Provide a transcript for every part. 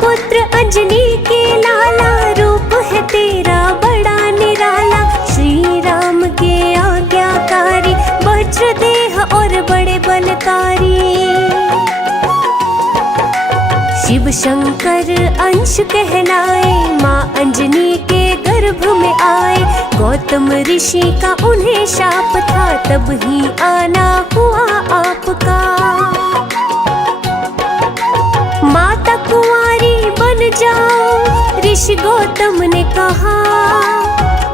पुत्र अंजनी के लाला, रूप है तेरा बड़ा निराला। श्री राम के आज्ञाकारी, वज्र देह और बड़े बलकारी। शिव शंकर अंश कहलाए, माँ अंजनी के गर्भ में आए। गौतम ऋषि का उन्हें शाप था, तब ही आना हुआ आपका। माता कुंवारी बन जाओ, ऋषि गौतम ने कहा।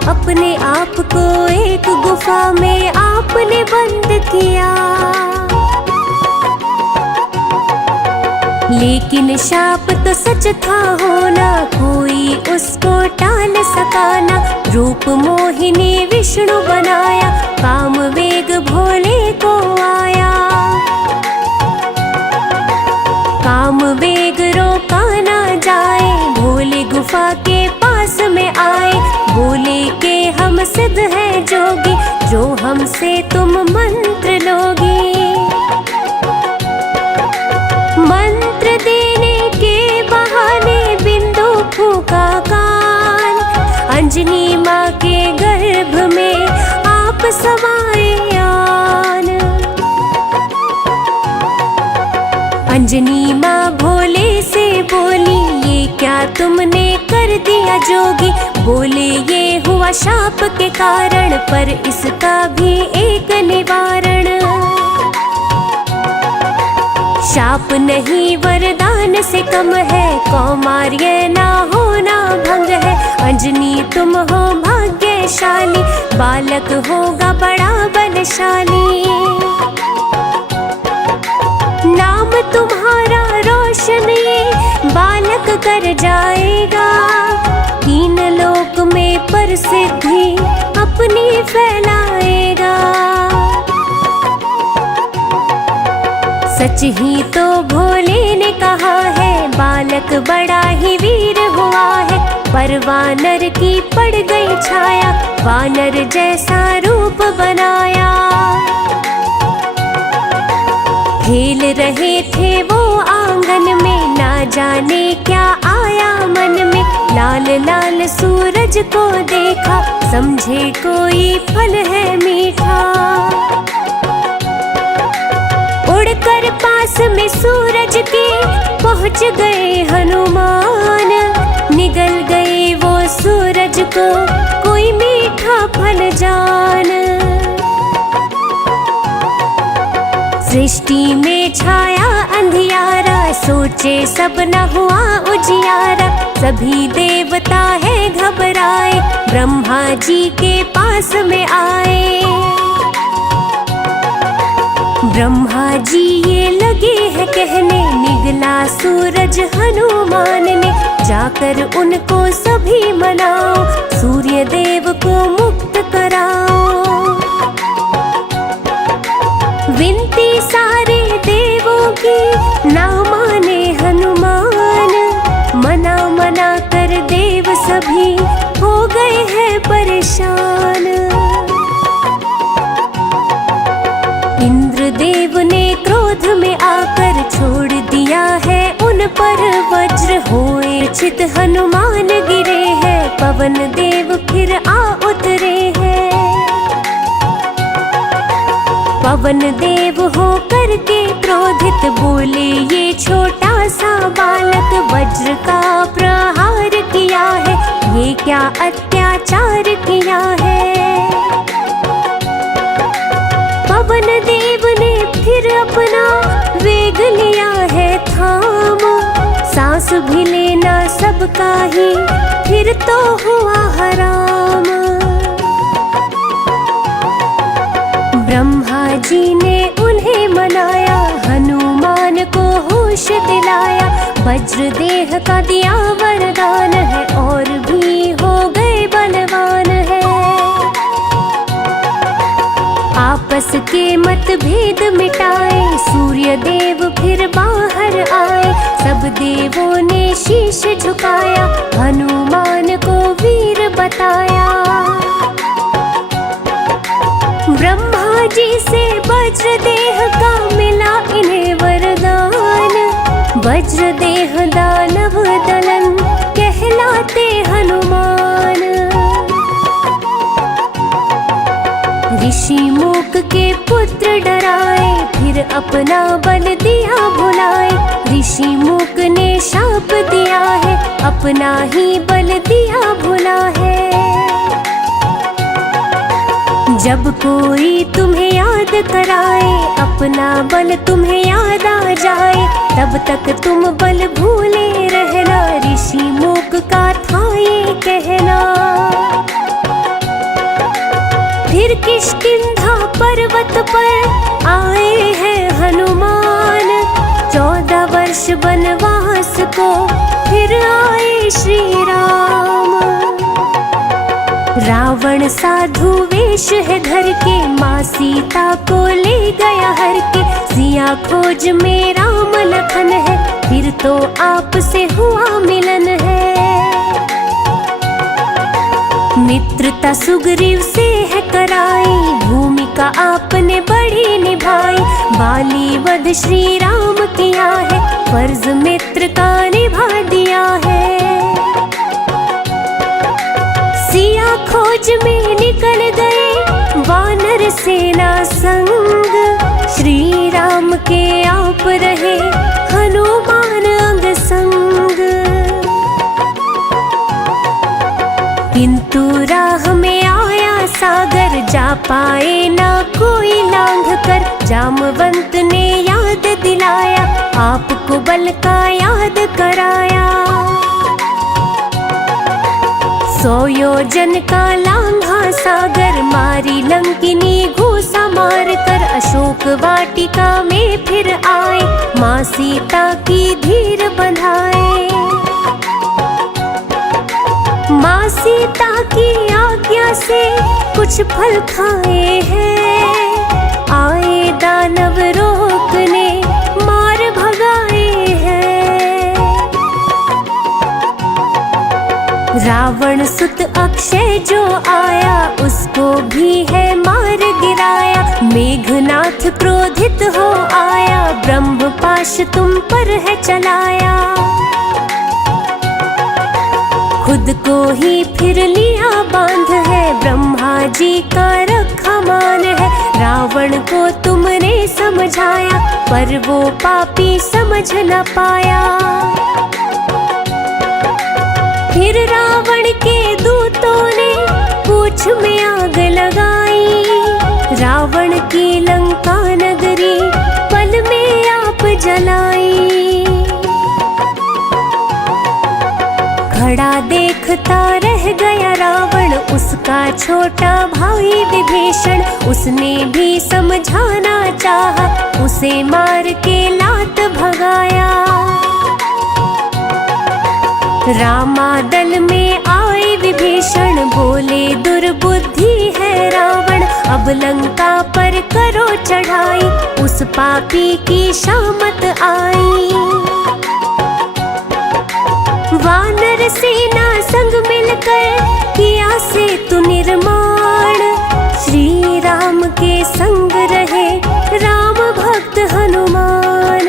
अपने आप को एक गुफा में आपने बंद किया। लेकिन शाप तो सच था होना, कोई उसको टाल सका ना। रूप मोहिनी विष्णु बनाया, काम वेग भोले को आया। काम वेग रोका ना जाए, भोले गुफा के पास में आए। बोले के हम सिद्ध है जोगी, जो हमसे तुम मंत्र लोगी। मंत्र देने के बहाने बिंदु फूका कान। अंजनी माँ के गर्भ में आप समाए आन। अंजनी माँ भोले से बोली, ये क्या तुमने कर दिया जोगी। बोले ये हुआ शाप के कारण, पर इसका भी एक निवारण। शाप नहीं वरदान से कम है, कौमार्य ना होना भंग है। अंजनी तुम हो भाग्यशाली, बालक होगा बड़ा बलशाली। नाम तुम्हारा रोशन ये बालक कर जाएगा। तीन लोक में प्रसिद्धि अपनी फैलाएगा। सच ही तो भोले ने कहा है, बालक बड़ा ही वीर हुआ है। पर वानर की पड़ गई छाया, वानर जैसा रूप बनाया। खेल रहे थे वो आंगन में, ना जाने क्या आया मन में। लाल लाल सूरज को देखा, समझे कोई फल है मीठा। उड़कर पास में सूरज के पहुँच गए हनुमान। निगल गए वो सूरज को कोई मीठा फल जान। सृष्टि में छाया अंधियारा, सोचे सपना हुआ उजियारा। सभी देवता है घबराए, ब्रह्मा जी के पास में आए। ब्रह्मा जी ये लगे हैं कहने, निगला सूरज हनुमान ने। जाकर उनको सभी मनाओ, सूर्य देव को मुक्त कराओ। विनती सारे देवों की, ना माने हनुमान। मना मना कर देव सभी हो गए हैं परेशान। इंद्रदेव ने क्रोध में आकर छोड़ दिया है उन पर वज्र। होए चित हनुमान गिरे हैं, पवन देव फिर आ उतरे हैं। पवन देव हो करके क्रोधित बोले, ये छोटा सा बालक वज्र का प्रहार किया है। ये क्या अत्याचार किया है। पवन देव ने फिर अपना वेग लिया है थाम। सांस भी लेना सबका ही फिर तो हुआ हराम। ब्रह्मा जी ने उन्हें मनाया, हनुमान को होश दिलाया। वज्र देह का दिया वरदान है, और भी हो गए बलवान है। आपस के मतभेद मिटाए, सूर्य देव फिर बाहर आए। सब देवों ने शीश झुकाया, हनुमान को वीर बताया। ब्रह्मा जी से वज्र देह का मिला इन्हें वरदान। वज्र देह दानव दलन कहलाते हनुमान। ऋषि मूक के पुत्र डराए, फिर अपना बल दिया भुलाए। ऋषि मूक ने शाप दिया है, अपना ही बल दिया भुला है। जब कोई तुम्हें याद कराए, अपना बल तुम्हें याद आ जाए, तब तक तुम बल भूले रहना। ऋषि मूक का था ये कहना। फिर किष्किंधा पर्वत पर आए हैं हनुमान। 14 वर्ष वनवास को फिर आए श्री राम। रावण साधु वेश है धर के, माँ सीता को ले गया हर के। सिया खोज में राम लखन है, फिर तो आपसे हुआ मिलन है। मित्रता सुग्रीव से है कराई, भूमिका आपने बड़ी निभाई। बाली वध श्री राम किया है, फर्ज मित्र का निभा दिया है। सिया खोज में निकल गए वानर सेना संग। श्री राम के आप रहे हनुमान अंग संग। किंतु राह में आया सागर, जा पाए ना कोई लांघ कर। जामवंत ने याद दिलाया, आपको बल का याद कराया। 100 योजन का लांघा सागर, मारी लंकिनी घूसा मार कर। अशोक वाटिका में फिर आए, माँ सीता की धीर बंधाए। माँ सीता की आज्ञा से कुछ फल खाए हैं, आए दानव रोकने मार भगाए हैं। रावण सुत अक्षय जो आया, उसको भी है मार गिराया। मेघनाथ क्रोधित हो आया, ब्रह्म पाश तुम पर है चलाया। खुद को ही फिर लिया बांध है, ब्रह्मा जी का रखा मान है। रावण को तुमने समझाया, पर वो पापी समझ न पाया। फिर रावण के दूतों ने पूंछ में आग लगाई। रावण की लंका नगरी पल में आप जलाई। खड़ा देखता रह गया रावण, उसका छोटा भाई विभीषण। उसने भी समझाना चाहा, उसे मार के लात भगाया। रामादल में आए विभीषण, बोले दुर्बुद्धि है रावण। अब लंका पर करो चढ़ाई, उस पापी की शामत आई। वानर सेना संग मिलकर किया सेतु निर्माण। श्री राम के संग रहे राम भक्त हनुमान।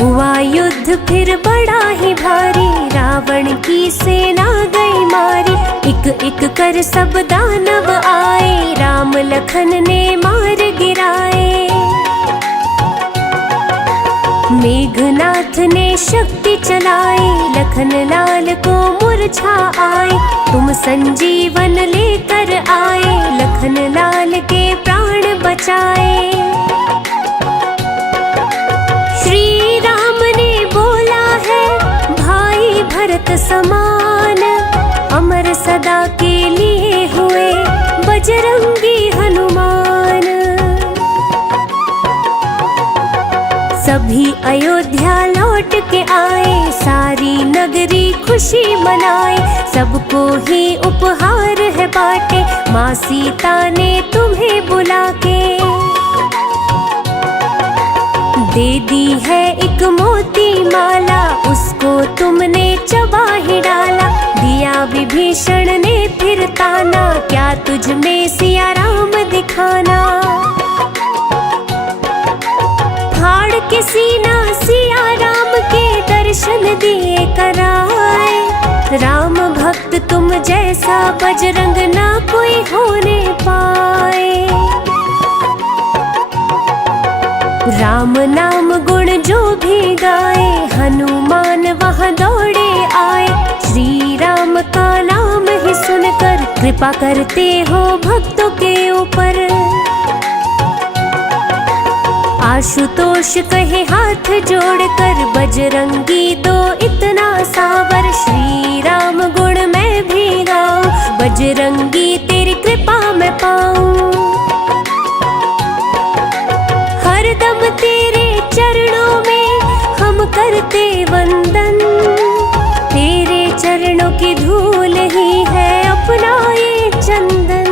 हुआ युद्ध फिर बड़ा ही भारी, रावण की सेना गई मारी। एक एक कर सब दानव आए, राम लखन ने मार गिराए। मेघनाथ ने शक्ति चलाई, लखन लाल को मूर्छा आई। तुम संजीवन लेकर आए, लखन लाल के प्राण बचाए। श्री राम ने बोला है भाई भरत समान, अमर सदा के लिए हुए बजरंगी हनुमान। सभी अयोध्या लौट के आए, सारी नगरी खुशी मनाए। सबको ही उपहार है बांटे, माँ सीता ने तुम्हें बुला के। दे दी है एक मोती माला, उसको तुमने चबा ही डाला। दिया विभीषण ने फिर ताना, क्या तुझ में सिया राम दिखाना। फाड़ किसी ना सिया राम के दर्शन दिए कराए। राम भक्त तुम जैसा बजरंग ना कोई होने पाए। राम नाम गुण जो भी गाए, हनुमान वहाँ दौड़े आए। श्री राम का नाम ही सुनकर कृपा करते हो भक्तों के ऊपर। आशुतोष कहे हाथ जोड़कर, बजरंगी दो इतना सावर। श्री राम गुण मैं भी गाऊं, बजरंगी तेरी कृपा मैं पाऊं। हरदम तेरे चरणों में हम करते वंदन, तेरे चरणों की धूल ही है अपना ये चंदन।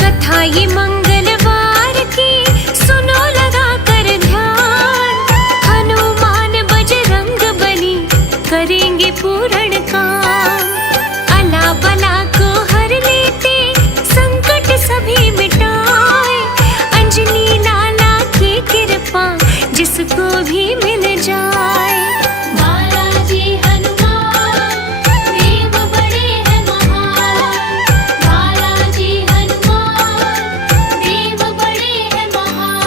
कथा ये मंगलवार की सुनो लगा कर ध्यान। हनुमान बजरंग बली करेंगे पूर्ण काम। अला बला को हर लेते, संकट सभी मिटाए। अंजनी लाला की कृपा जिसको भी मिल जाए। बालाजी हनुमान देव बड़े हैं महान। बालाजी हनुमान देव बड़े हैं महान।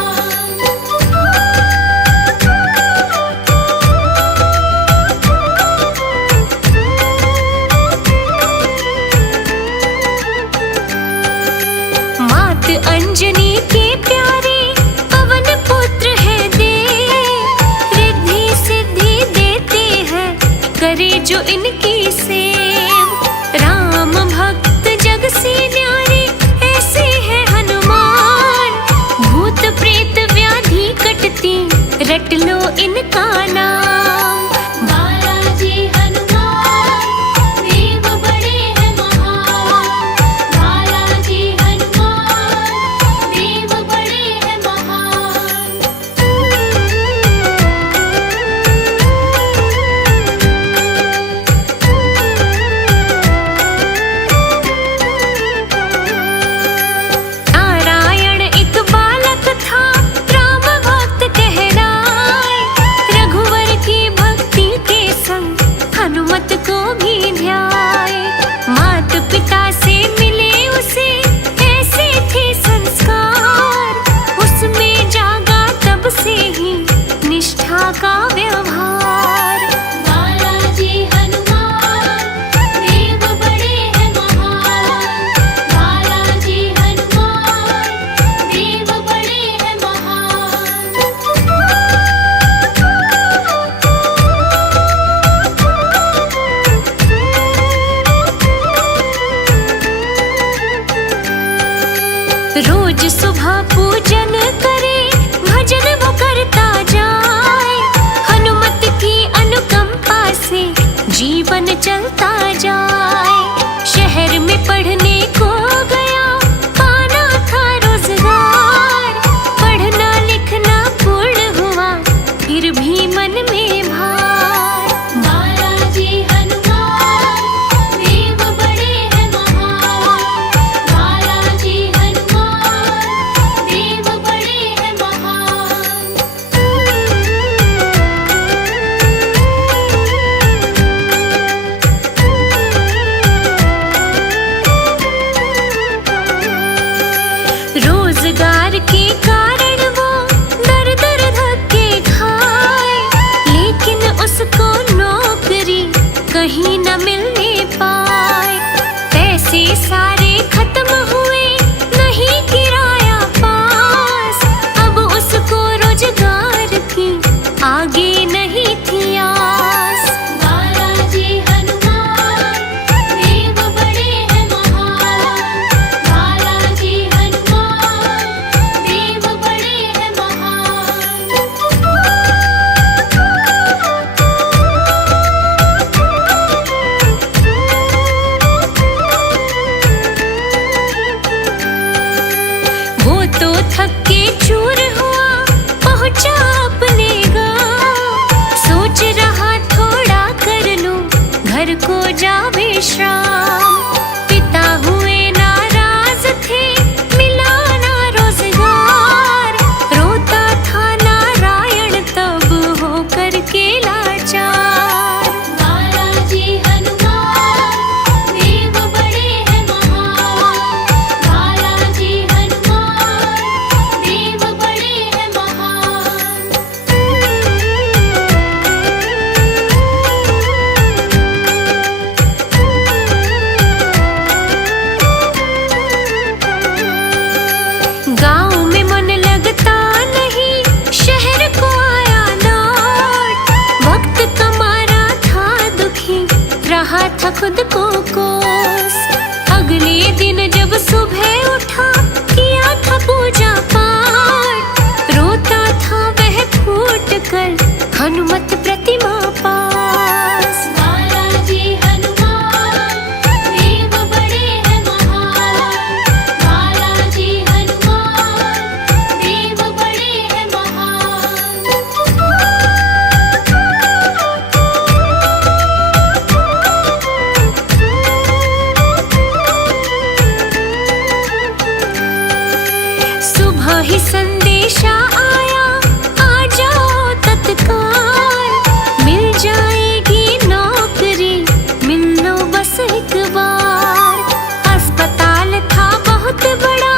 मात अंजनी के प्यारे पवन पुत्र है देव। रिद्धि सिद्धि देते हैं करे जो इनकी सेव। राम भक्त जग से न्यारे ऐसे है हनुमान। भूत प्रेत व्याधि कटती रट लो इनका नाम। बालाजी हनुमान देव बड़े हैं महान। बालाजी हनुमान देव बड़े हैं महान। नारायण एक बालक था, राम भक्त कहलाए। रघुवर की भक्ति के संग हनुमत को भी ध्याए। मात पिता से मिले उसे ऐसे थे संस्कार। उसमें जागा तब से ही निष्ठा का व्यवहार। बालाजी हनुमान देव बड़े हैं महान। बालाजी हनुमान देव बड़े हैं महान। रोज सुबह पूजन करे, भजन वो करता जाए। हनुमत की अनुकंपा से जीवन चलता जाए। शहर में पढ़ने को गया, पाना था रोजगार। पढ़ना लिखना पूर्ण हुआ, फिर भी मन में भार। बालाजी हनुमान देव बड़े हैं महान। बालाजी हनुमान देव खुद को कोस। अगले दिन जब सुबह उठा किया था पूजा पाठ, रोता था वह फूट कर हनुमत प्रतिमा पास। बालाजी हनुमान देव बड़े हैं महान, बालाजी हनुमान देव बड़े हैं महान। सुबह ही संदेशा आया, आ जाओ तत्काल, मिल जाएगी नौकरी, मिल लो बस एक बार। अस्पताल था बहुत बड़ा,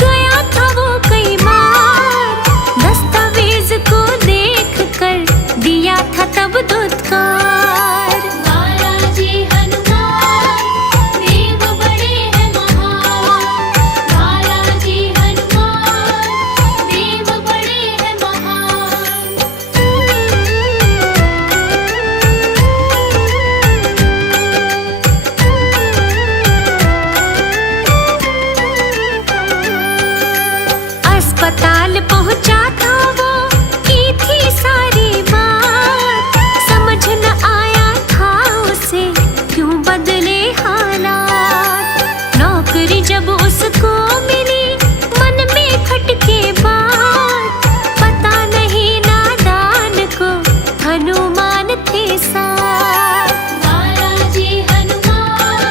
गया था वो कई बार, दस्तावेज को देख कर दिया था तब दुत्कार। बालाजी हनुमान देव बड़े हैं महान, बालाजी हनुमान देव बड़े हैं महान। अस्पताल पहुंचा था वो, की थी सारी बात, समझ न आया था उसे क्यों बदले हालात। नौकरी जब उसको मिली मन में खटके बात, पता नहीं नादान को हनुमान थे साथ। बालाजी हनुमान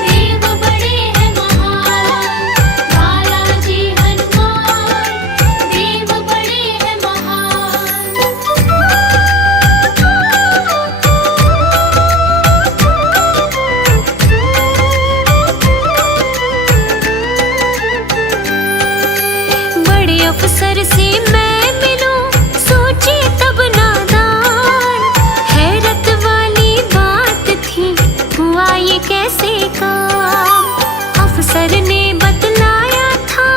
देव बड़े हैं महान, बालाजी हनुमान देव बड़े हैं महान। बड़े अफसर से मैं मिलूं, सोचे तब नादान, हैरत वाली बात थी हुआ ये कैसे काम। अफसर ने बतलाया था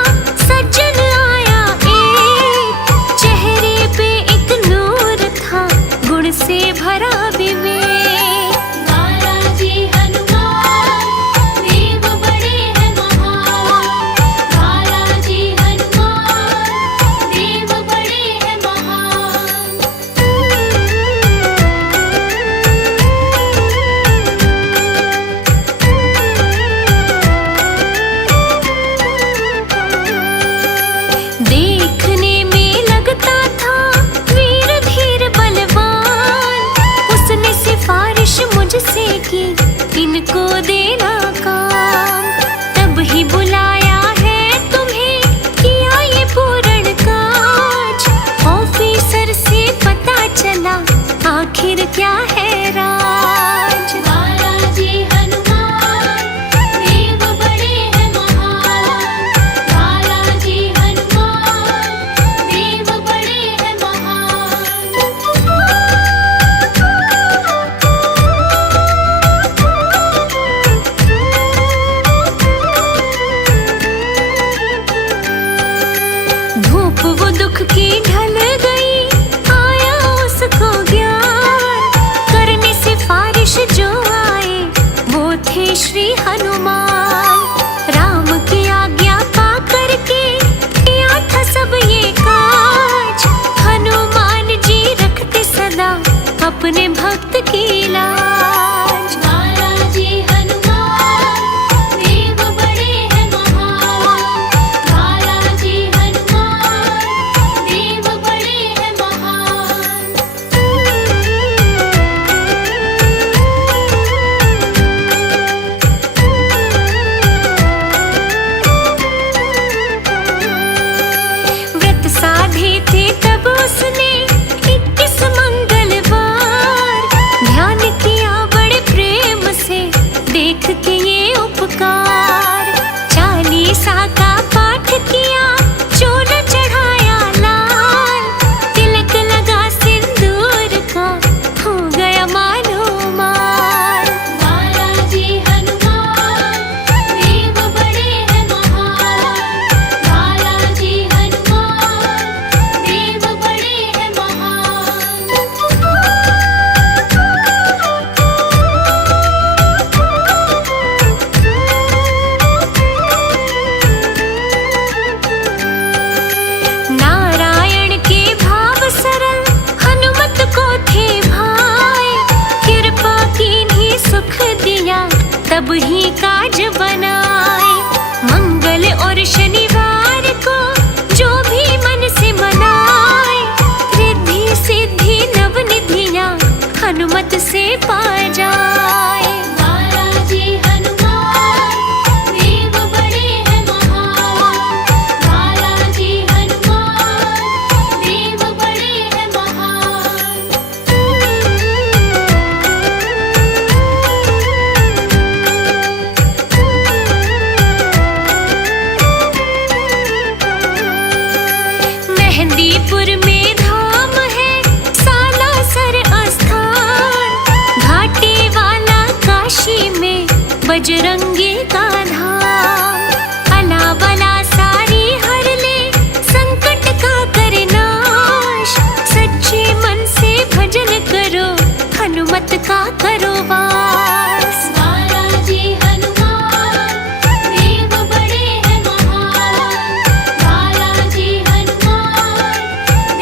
सज्जन आया एक, चेहरे पे एक नूर था गुण से भरा विवेक। बालाजी हनुमान देव बड़े हैं महान, बालाजी हनुमान देव बड़े हैं महान। देखने में लगता था वीर धीर बलवान, उसने सिफारिश मुझसे की इनको देना काम। तब ही बुलाया है तुम्हें, किया ये पूर्ण काज, ऑफिसर से पता चला आखिर क्या है राज। बालाजी हनुमान देव बड़े हैं महान, बालाजी हनुमान देव बड़े हैं महान। धूप वो दुख की ढल गई, आया उसको ज्ञान, करने सिफारिश जो आए वो थे श्री हनुमान। राम की आज्ञा पा करके किया था सब ये काज, हनुमान जी रखते सदा अपने भक्त की लाज। बालाजी हनुमान देव बड़े हैं महान, बालाजी हनुमान देव बड़े हैं महान। व्रत साधे थे तब उसने 21 मंगलवार, ध्यान किया बड़े प्रेम से देख के ये उपकार। 40 का पाठ किया, चोल चढ़ाया लाल, तिलक लगा सिंदूर का हो गया मानो माल। बालाजी हनुमान देव बड़े हैं महान, बालाजी हनुमान देव बड़े हैं महान। बजरंगी का धाम। अला बला सारी हर ले, संकट का करे नाश। सच्चे मन से भजन करो, हनुमत का करो वास। बालाजी हनुमान देव बड़े हैं महान। बालाजी हनुमान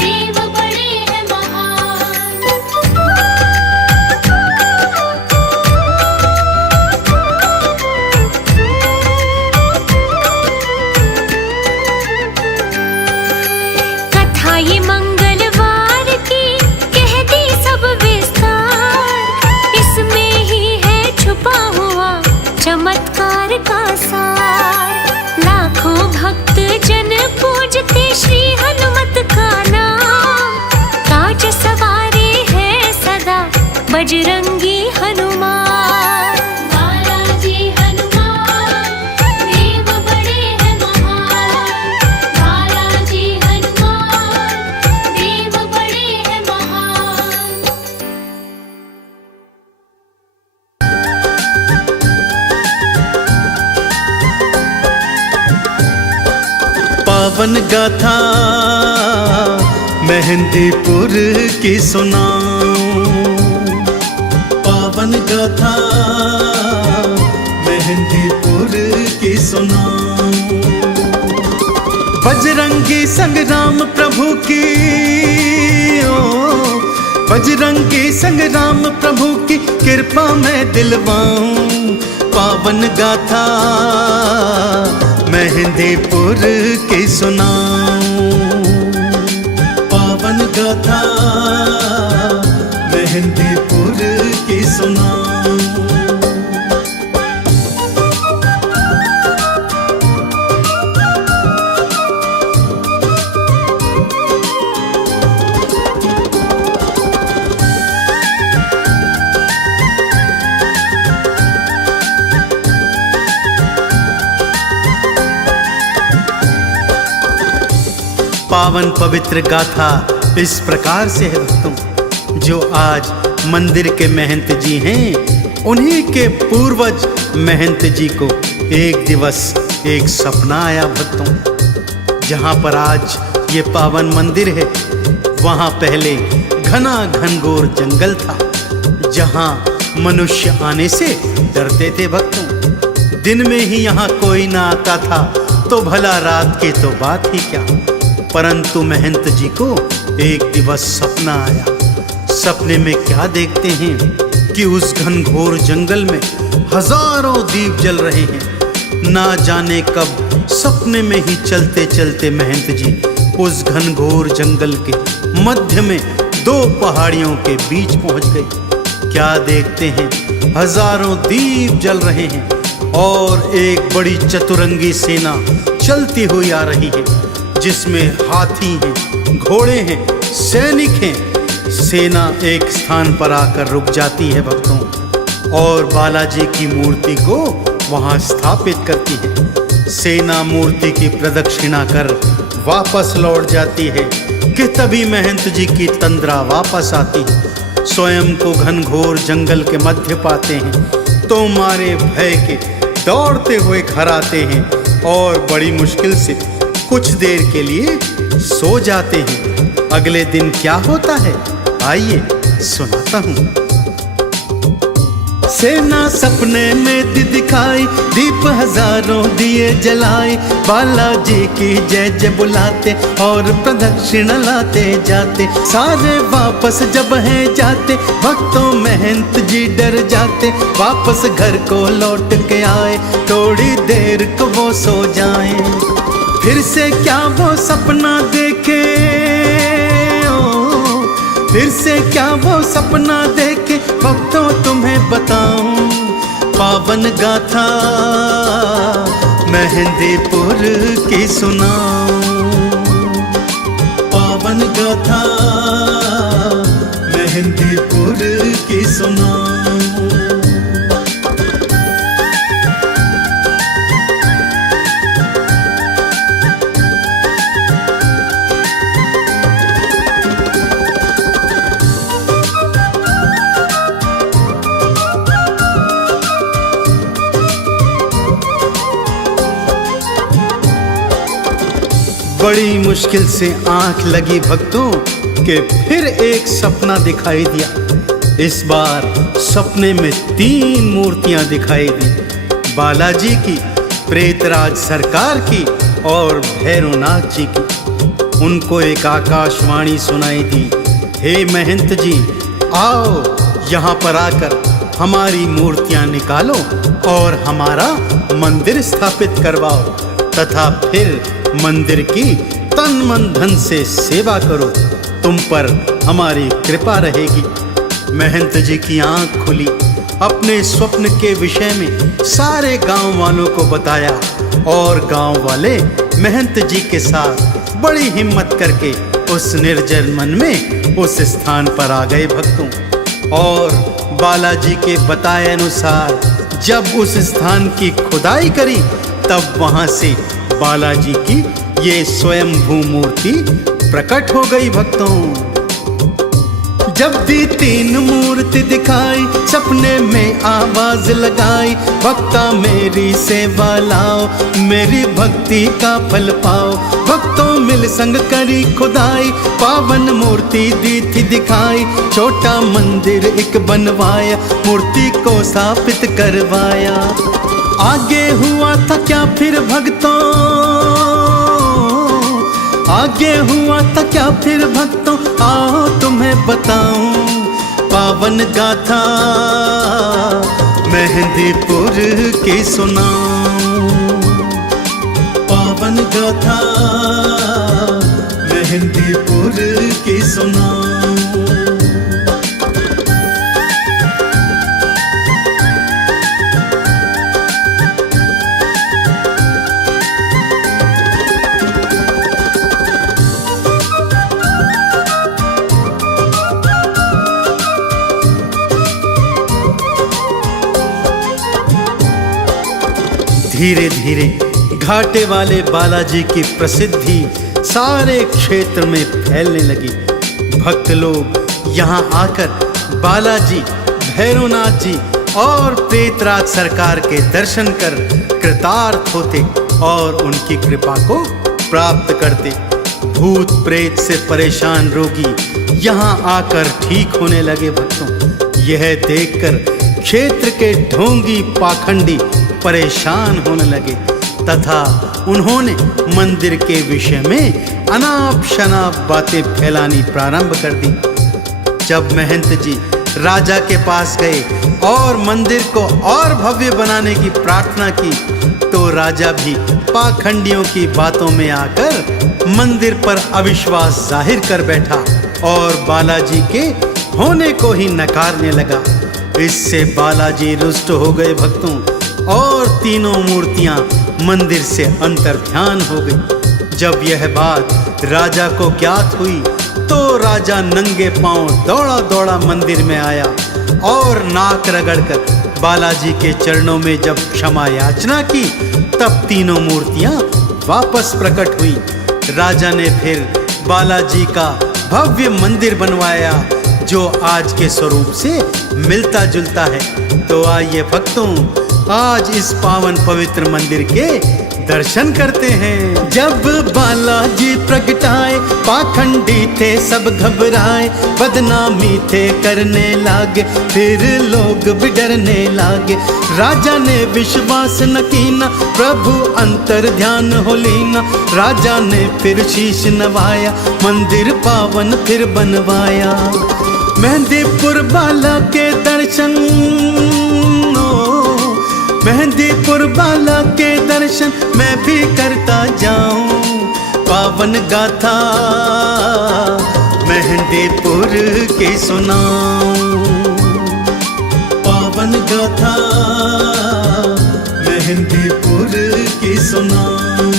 देव बड़े हैं महान। कथा ये मंगलवार की कह दी सब विस्तार। इसमें ही है छुपा हुआ चमत्कार का सार। लाखों भक्त जन पूजते श्री हनुमत का नाम। काज सवारे है सदा बजरंगी हनुमान। बालाजी हनुमान देव बड़े हैं महान। बालाजी हनुमान देव बड़े हैं महान। पावन गाथा मेहंदीपुर की सुनाऊं। पावन गाथा मेहंदीपुर की सुनाऊं। बजरंगी संग्राम प्रभु की ओ, बजरंगी संग्राम प्रभु की कृपा मैं दिलवाऊं। पावन गाथा मेहंदीपुर की सुनाऊं। पावन गाथा मेहंदीपुर की सुनाऊं। पावन पवित्र गाथा इस प्रकार से है भक्तों। जो आज मंदिर के महंत जी हैं, उन्हीं के पूर्वज महंत जी को एक दिवस एक सपना आया भक्तों। जहाँ पर आज ये पावन मंदिर है, वहाँ पहले घना घनघोर जंगल था, जहाँ मनुष्य आने से डरते थे भक्तों। दिन में ही यहाँ कोई ना आता था, तो भला रात की तो बात ही क्या। परंतु महंत जी को एक दिवस सपना आया। सपने में क्या देखते हैं कि उस घनघोर जंगल में हजारों दीप जल रहे हैं। ना जाने कब सपने में ही चलते चलते महंत जी उस घनघोर जंगल के मध्य में दो पहाड़ियों के बीच पहुंच गए। क्या देखते हैं, हजारों दीप जल रहे हैं और एक बड़ी चतुरंगी सेना चलती हुई आ रही है, जिसमें हाथी हैं, घोड़े हैं, सैनिक हैं। सेना एक स्थान पर आकर रुक जाती है भक्तों, और बालाजी की मूर्ति को वहां स्थापित करती है। सेना मूर्ति की प्रदक्षिणा कर वापस लौट जाती है कि तभी महंत जी की तंद्रा वापस आती है। स्वयं को घनघोर जंगल के मध्य पाते हैं, तो मारे भय के दौड़ते हुए घर आते हैं और बड़ी मुश्किल से कुछ देर के लिए सो जाते हैं। अगले दिन क्या होता है, आइए सुनाता हूँ। सेना सपने में दिखाई, दीप हजारों दिए जलाए। बालाजी की जय जय बुलाते और प्रदक्षिणा लाते जाते। सारे वापस जब हैं जाते, भक्तों महंत जी डर जाते। वापस घर को लौट के आए, थोड़ी देर को वो सो जाए। फिर से क्या वो सपना देखे, फिर से क्या वो सपना देखे, भक्तों तुम्हें बताऊं। पावन गाथा मेहंदीपुर की सुनाऊं। पावन गाथा मेहंदीपुर की सुनाऊं। बड़ी मुश्किल से आंख लगी भक्तों कि फिर एक सपना दिखाई दिया। इस बार सपने में 3 मूर्तियां दिखाई दी, बालाजी की, प्रेतराज सरकार की और भैरवनाथ जी की। उनको एक आकाशवाणी सुनाई दी, हे महंत जी, आओ यहाँ पर आकर हमारी मूर्तियां निकालो और हमारा मंदिर स्थापित करवाओ तथा फिर मंदिर की तन मन धन से सेवा करो, तुम पर हमारी कृपा रहेगी। महंत जी की आंख खुली, अपने स्वप्न के विषय में सारे गांव वालों को बताया और गांव वाले महंत जी के साथ बड़ी हिम्मत करके उस निर्जन मन में उस स्थान पर आ गए भक्तों। और बालाजी के बताए अनुसार जब उस स्थान की खुदाई करी तब वहां से बालाजी की ये स्वयंभू मूर्ति प्रकट हो गई भक्तों। जब भी 3 मूर्ति दिखाई, सपने में आवाज लगाई, भक्ता मेरी सेवा लाओ, मेरी भक्ति का फल पाओ। भक्तों मिल संग करी खुदाई, पावन मूर्ति दी थी दिखाई, छोटा मंदिर एक बनवाया, मूर्ति को स्थापित करवाया। आगे हुआ था क्या फिर भक्तों, आगे हुआ था क्या फिर भक्तों, आओ तुम्हें बताऊं पावन गाथा मेहंदीपुर की सुनाऊं, पावन गाथा मेहंदीपुर की सुनाऊं। धीरे धीरे घाटे वाले बालाजी की प्रसिद्धि सारे क्षेत्र में फैलने लगी। भक्त लोग यहाँ आकर बालाजी, भैरवनाथ जी और प्रेतराज सरकार के दर्शन कर कृतार्थ होते और उनकी कृपा को प्राप्त करते। भूत प्रेत से परेशान रोगी यहाँ आकर ठीक होने लगे भक्तों। यह देखकर क्षेत्र के ढोंगी पाखंडी परेशान होने लगे तथा उन्होंने मंदिर के विषय में अनाप शनाप बातें फैलानी प्रारंभ कर दी। जब महंत जी राजा के पास गए और मंदिर को और भव्य बनाने की प्रार्थना की तो राजा भी पाखंडियों की बातों में आकर मंदिर पर अविश्वास जाहिर कर बैठा और बालाजी के होने को ही नकारने लगा। इससे बालाजी रुष्ट हो गए भक्तों और 3 मूर्तियां मंदिर से अंतर्ध्यान हो गई। जब यह बात राजा को ज्ञात हुई तो राजा नंगे पांव दौड़ा दौड़ा मंदिर में आया और नाक रगड़कर बालाजी के चरणों में जब क्षमा याचना की तब 3 मूर्तियां वापस प्रकट हुई। राजा ने फिर बालाजी का भव्य मंदिर बनवाया जो आज के स्वरूप से मिलता जुलता है। तो आइए भक्तों, आज इस पावन पवित्र मंदिर के दर्शन करते हैं। जब बालाजी प्रगटाए पाखंडी थे सब घबराए, बदनामी थे करने लागे, फिर लोग भी डरने लागे। राजा ने विश्वास न कीना, प्रभु अंतर ध्यान हो लीना। राजा ने फिर शीश नवाया, मंदिर पावन फिर बनवाया। मेहंदीपुर बाला के दर्शन, मेहंदीपुर बाला के दर्शन मैं भी करता जाऊं। पावन गाथा मेहंदीपुर की सुनाऊं, पावन गाथा मेहंदीपुर की सुनाऊं।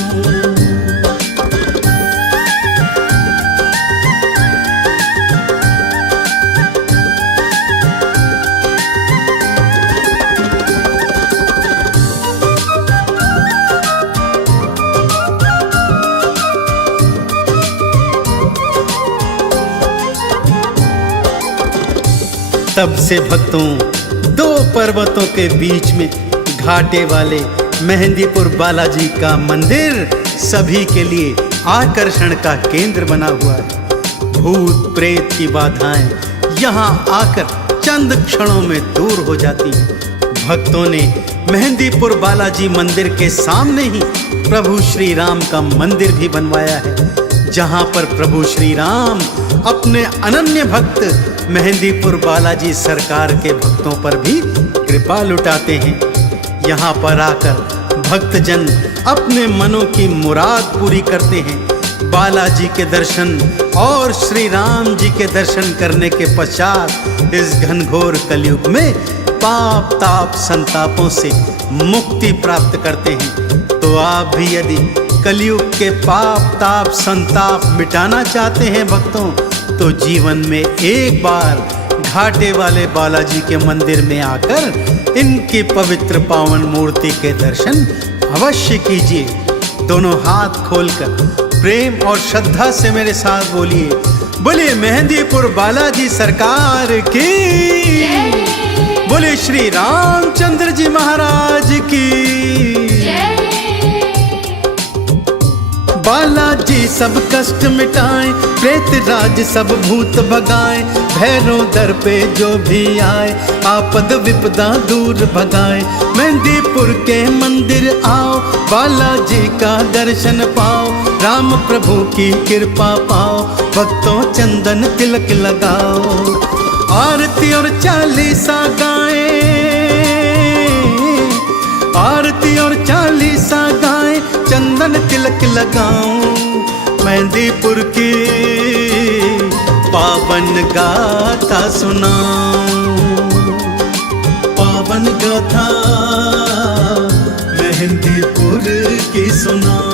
तब से भक्तों 2 पर्वतों के बीच में घाटे वाले मेहंदीपुर बालाजी का मंदिर सभी के लिए आकर्षण का केंद्र बना हुआ है। भूत प्रेत की बाधाएं यहाँ आकर चंद क्षणों में दूर हो जाती हैं। भक्तों ने मेहंदीपुर बालाजी मंदिर के सामने ही प्रभु श्री राम का मंदिर भी बनवाया है, जहाँ पर प्रभु श्री राम अपने अनन्य भक्त मेहंदीपुर बालाजी सरकार के भक्तों पर भी कृपा लुटाते हैं। यहाँ पर आकर भक्तजन अपने मनों की मुराद पूरी करते हैं। बालाजी के दर्शन और श्री राम जी के दर्शन करने के पश्चात इस घनघोर कलयुग में पाप ताप संतापों से मुक्ति प्राप्त करते हैं। तो आप भी यदि कलयुग के पाप ताप संताप मिटाना चाहते हैं भक्तों, तो जीवन में एक बार घाटे वाले बालाजी के मंदिर में आकर इनकी पवित्र पावन मूर्ति के दर्शन अवश्य कीजिए। दोनों हाथ खोलकर प्रेम और श्रद्धा से मेरे साथ बोलिए, बोलिए मेहंदीपुर बालाजी सरकार की, बोले श्री रामचंद्र जी महाराज की। बालाजी सब कष्ट मिटाए, प्रेत राज सब भूत भगाए, भैरव दर पे जो भी आए, आपद विपदा दूर भगाए। मेहंदीपुर के मंदिर आओ, बालाजी का दर्शन पाओ, राम प्रभु की कृपा पाओ, भक्तों चंदन तिलक लगाओ। आरती और चालीसा गाए, आरती और चालीसा गाए, चंदन तिलक लगाऊं, मेहंदीपुर की पावन गाथा सुनाऊं, पावन गाथा मेहंदीपुर की सुनाऊं।